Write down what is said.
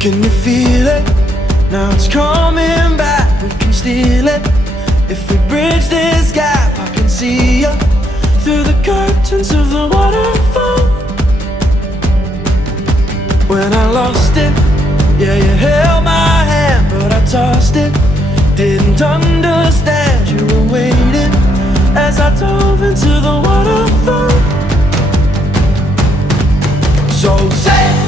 Can you feel it? Now it's coming back, we can steal it. If we bridge this gap, I can see you through the curtains of the waterfall. When I lost it, yeah, you held my hand, but I tossed it. Didn't understand you were waiting as I dove into the waterfall. So say